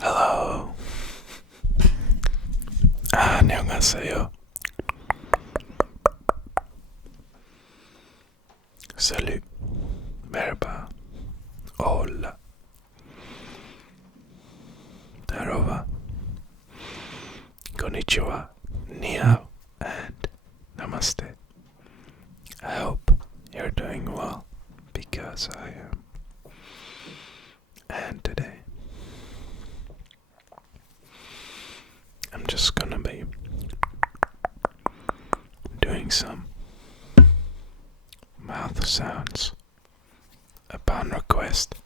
Hello. 안녕하세요. Salut. Merhaba. Hola. Darova. Konnichiwa. Ni hao. And namaste. I hope you're doing well because I am. And today I'm just gonna be doing some mouth sounds upon request.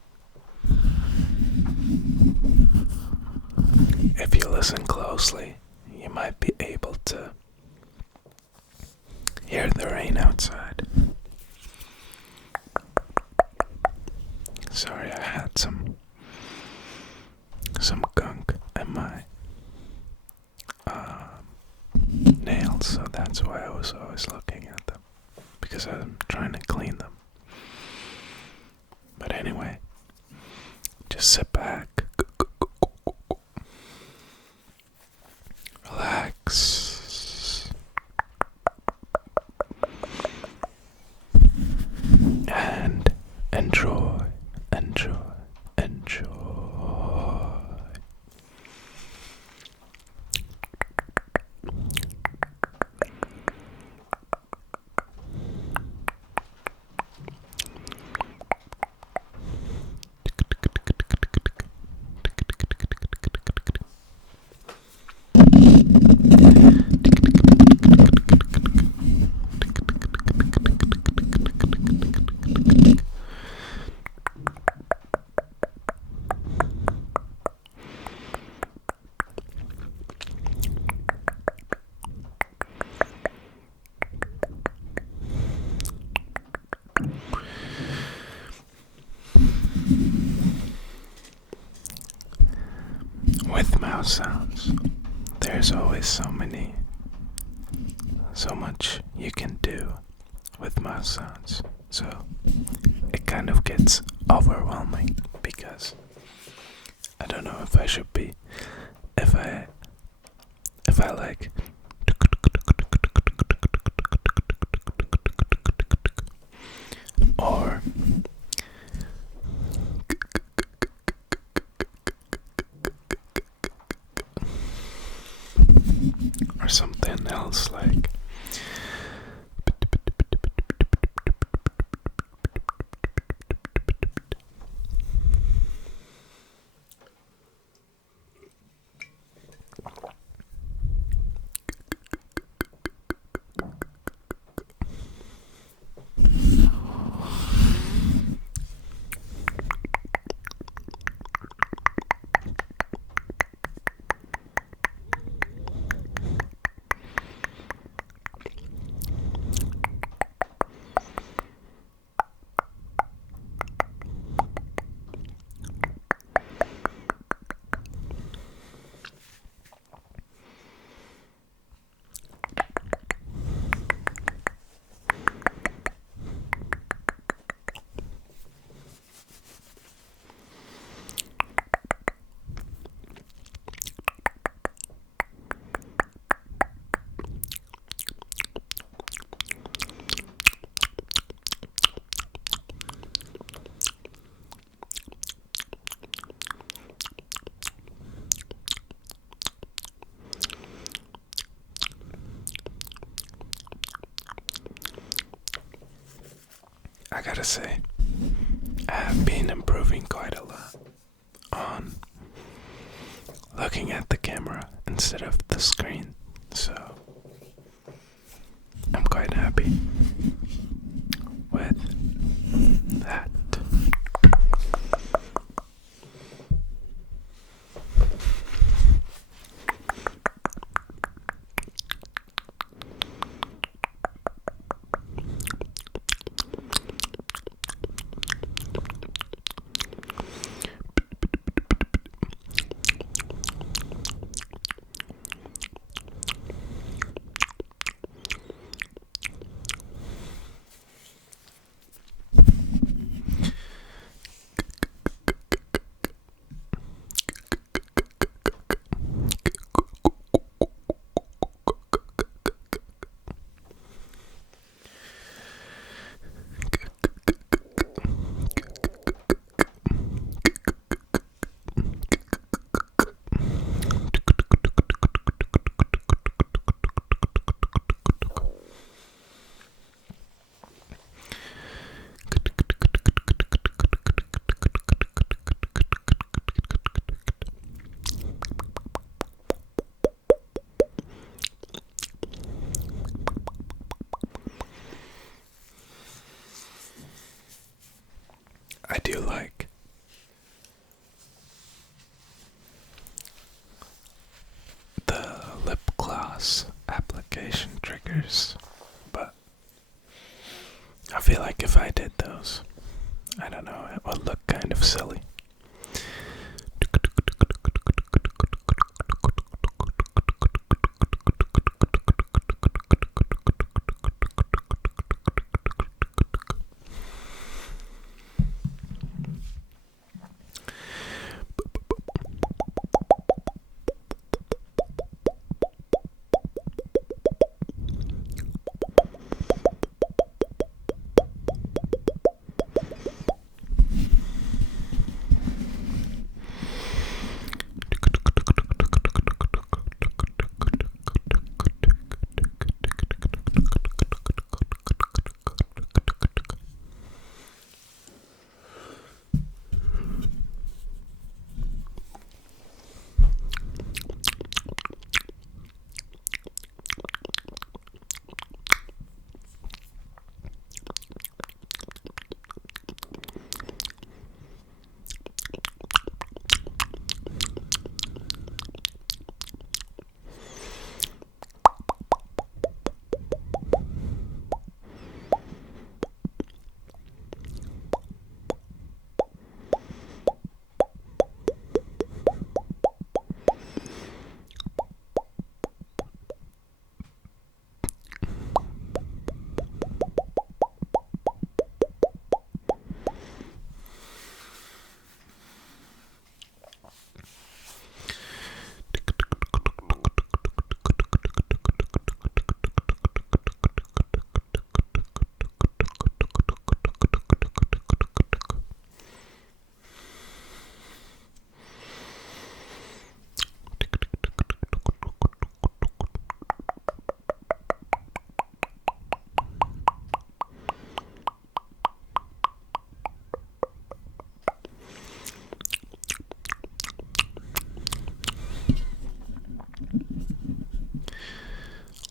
If you listen closely, you might be able to hear the rain outside. Sorry, I had some gunk in my nails, so that's why I was always looking at them, because I'm trying to clean them. But anyway, just sit back, relax, and enjoy. With mouth sounds, there's always so much you can do with mouth sounds. So it kind of gets overwhelming because I don't know if I should be, if I like, or something else like I gotta say, I have been improving quite a lot on looking at the camera instead of the screen, so I'm quite happy with that. fingers, but I feel like if I did those, I don't know, it would look kind of silly.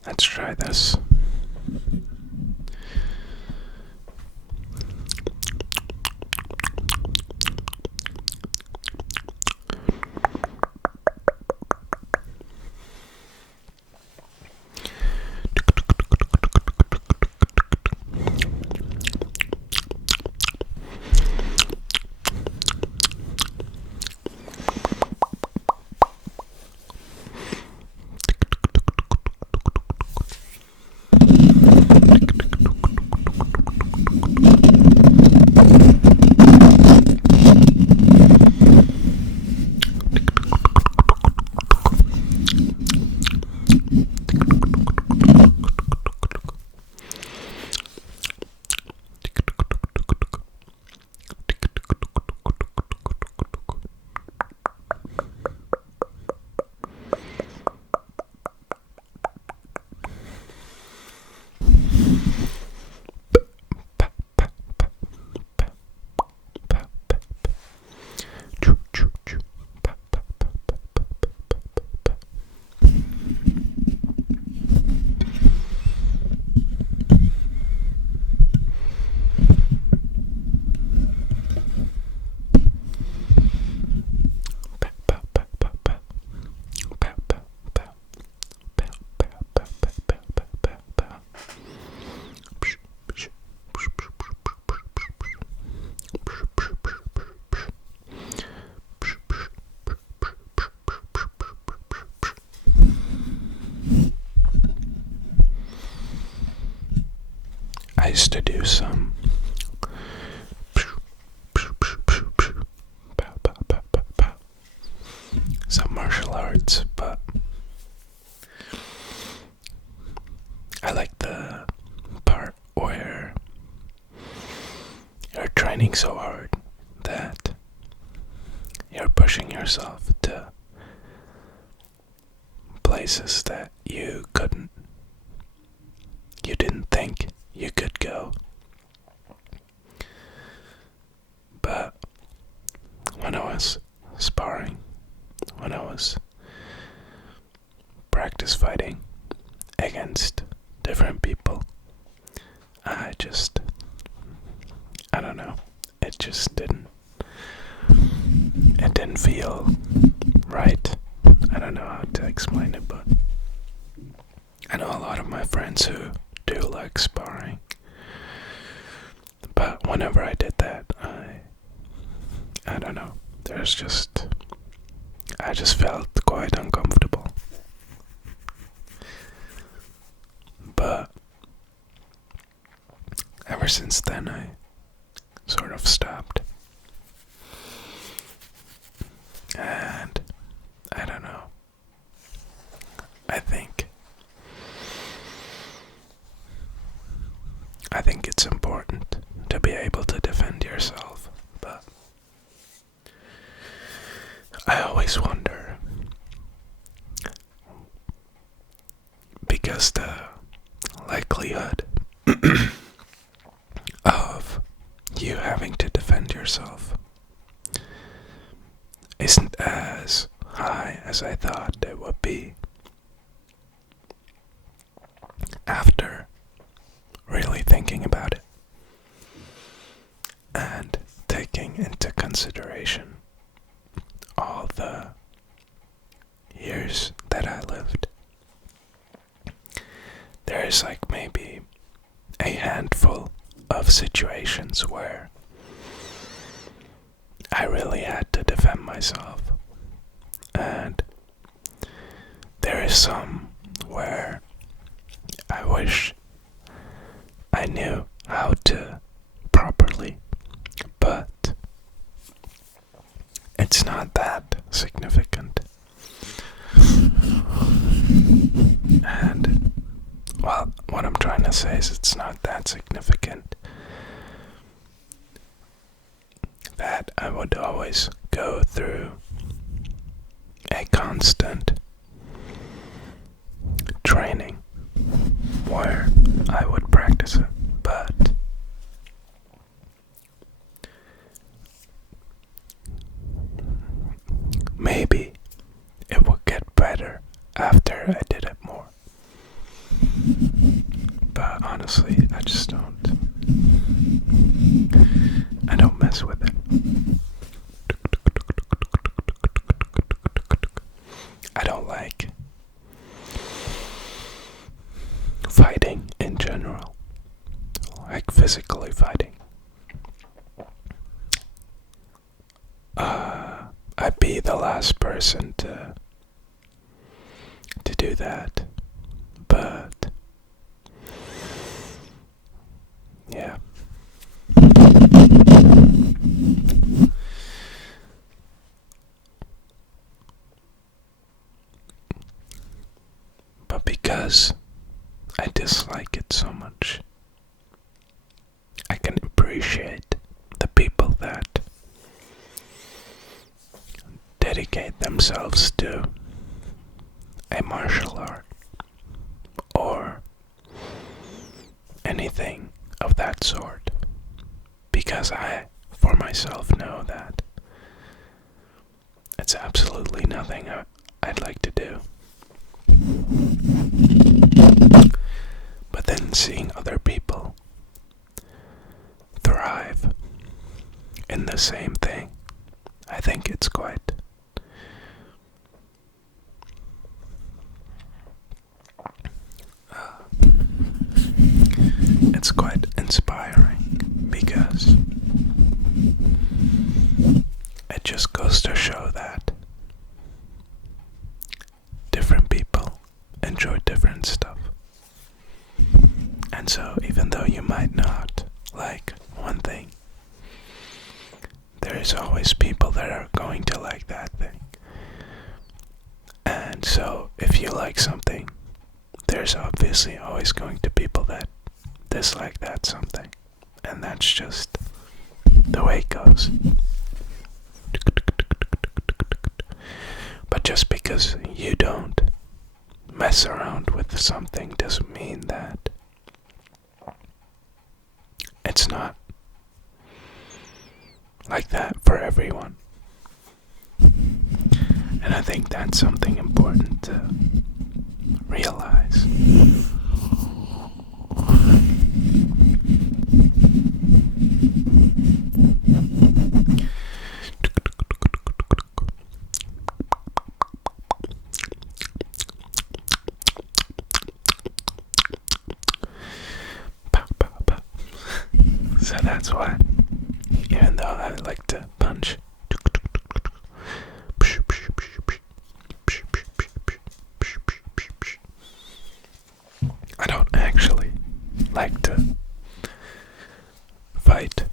Let's try this. I used to do some martial arts, but I like the part where you're training so hard that you're pushing yourself to places that you didn't think you could go. But when I was sparring, when I was practice fighting against different people, I don't know, it didn't feel right. I don't know how to explain it, but I know a lot of my friends who do like sparring. But whenever I did that, I don't know, I just felt quite uncomfortable. But ever since then, I sort of stopped. And I don't know. I think it's important to be able to defend yourself, but I always wonder, because the likelihood of you having to defend yourself isn't as high as I thought it would be after really thinking about it and taking into consideration all the years that I lived. There's like maybe a handful of situations where I really had to defend myself, and there is some where I wish I knew how to properly, but it's not that significant. And, well, what I'm trying to say is it's not that significant that I would always go through a constant training where I would practice it, but maybe it would get better after I did it more. But honestly, I don't mess with it. I don't like fighting in general, like physically fighting. I'd be the last person to do that, but yeah. But because I dislike it so much, I can appreciate the people that dedicate themselves to a martial art or anything of that sort, because I, for myself, know that it's absolutely nothing I'd like to do. But then seeing other people thrive in the same thing, I think it's quite inspiring, because it just goes to show that different people enjoy different stuff. And so even though you might not like one thing, there is always people that are going to like that thing. And so if you like something, there's obviously always going to be people that dislike that something. And that's just the way it goes. But just because you don't mess around with something doesn't mean that it's not like that for everyone. And I think that's something important to realize. So that's why, even though I like to punch, I don't actually like to fight.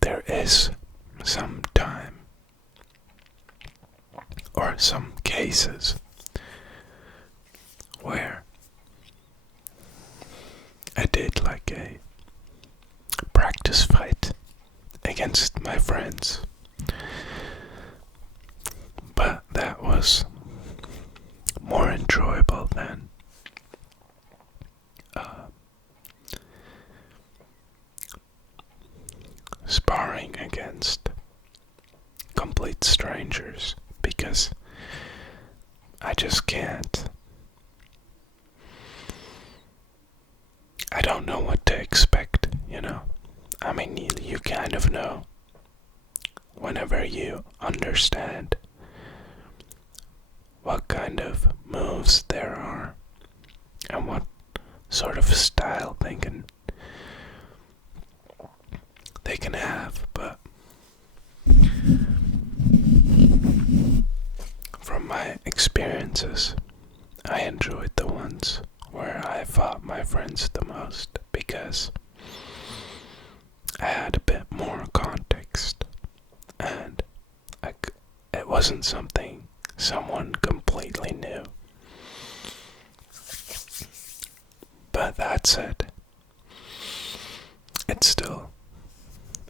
There is some time or some cases where I did like a practice fight against my friends, but that was more enjoyable than sparring against complete strangers, because I just can't. I don't know what to expect, you know? I mean, you kind of know whenever you understand what kind of moves there are and what sort of style they can have, but from my experiences, I enjoyed the ones where I fought my friends the most, because I had a bit more context, and it wasn't someone completely new. But that said, it's still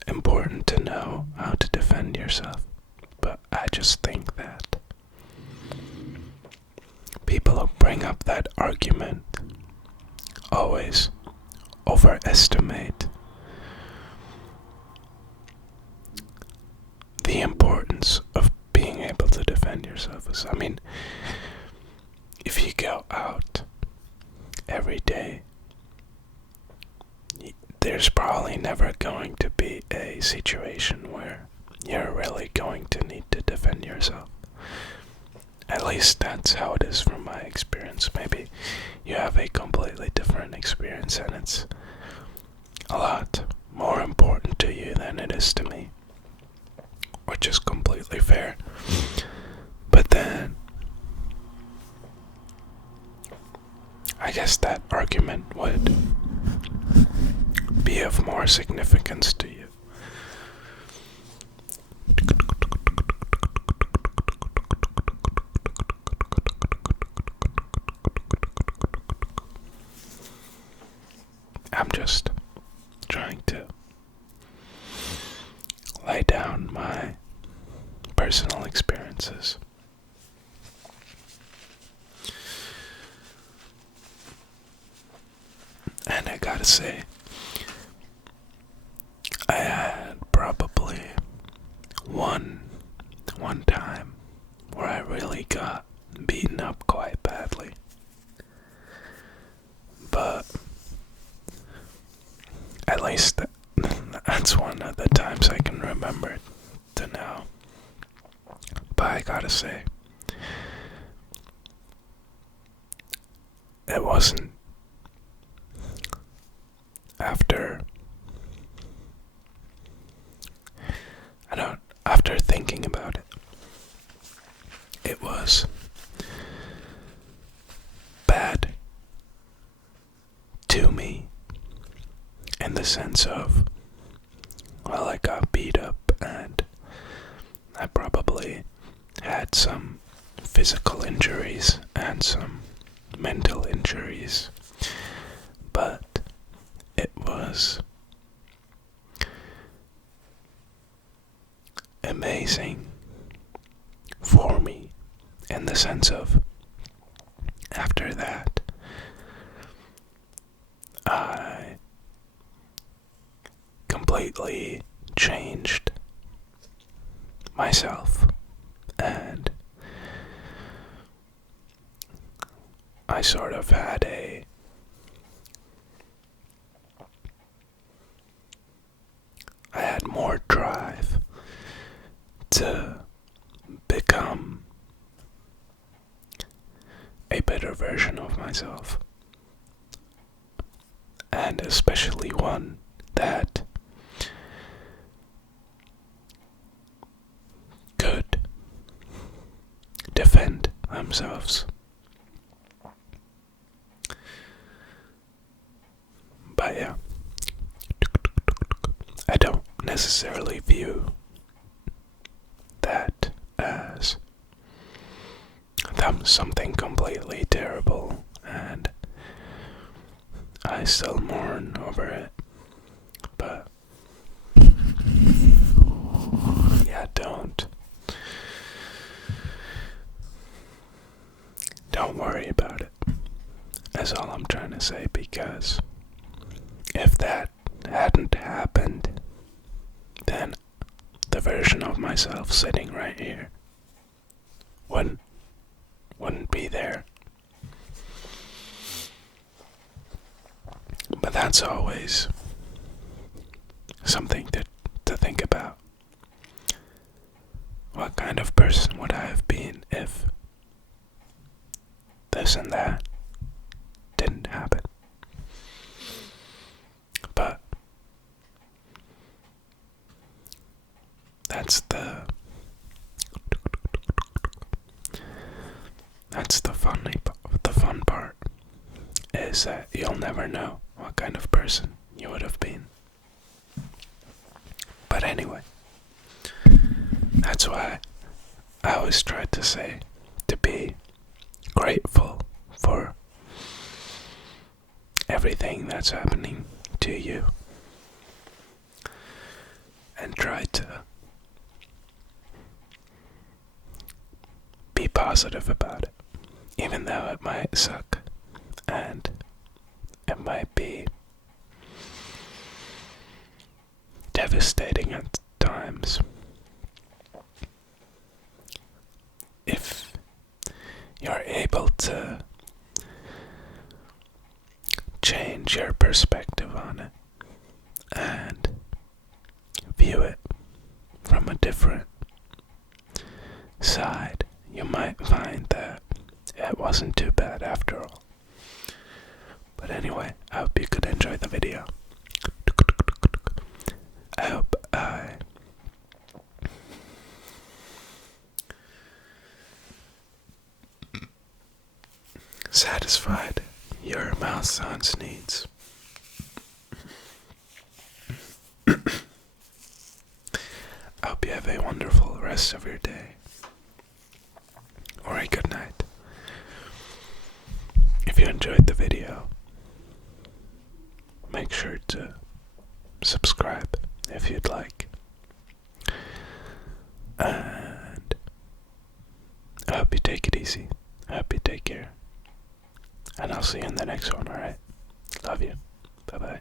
important to know how to defend yourself. But I just think that people who bring up that argument always overestimate the importance of being able to defend yourself. I mean, if you go out every day, there's probably never going to be a situation where you're really going to need to defend yourself. At least that's how it is from my experience. Maybe you have a completely different experience and it's a lot more important to you than it is to me, which is completely fair. But then I guess that argument would be of more significance to you. I'm just trying to lay down my personal experiences. And I gotta say, I had probably one time where I really got beaten up quite badly. But at least that's one of the times I can remember to now. But I gotta say, it wasn't after thinking about it, it was bad to me in the sense of, well, I got beat up and I probably had some physical injuries and some mental injuries, but it was amazing for me in the sense of, after that, I completely changed myself, and I sort of had I had more drive to become a better version of myself, and especially one that could defend themselves. But yeah, I don't necessarily view that as something completely terrible, and I still mourn over it. But yeah, don't worry about it. That's all I'm trying to say, because if that hadn't happened, then the version of myself sitting right here wouldn't be there. But that's always something to think about. What kind of person would I have been if this and that didn't happen? But that's the fun part, is that you'll never know what kind of person you would have been. But anyway, that's why I always try to say to be grateful for everything that's happening to you, and try to be positive about it, even though it might suck and it might be devastating at times. If you're able to change your perspective on it and view it from a different side, you might find that it wasn't too bad after all. But anyway, I hope you could enjoy the video. I hope I satisfied your mouth sounds needs. I hope you have a wonderful rest of your day, or a good night. If you enjoyed the video, make sure to subscribe if you'd like. And I hope you take it easy. I hope you take care. And I'll see you in the next one, alright? Love you. Bye-bye.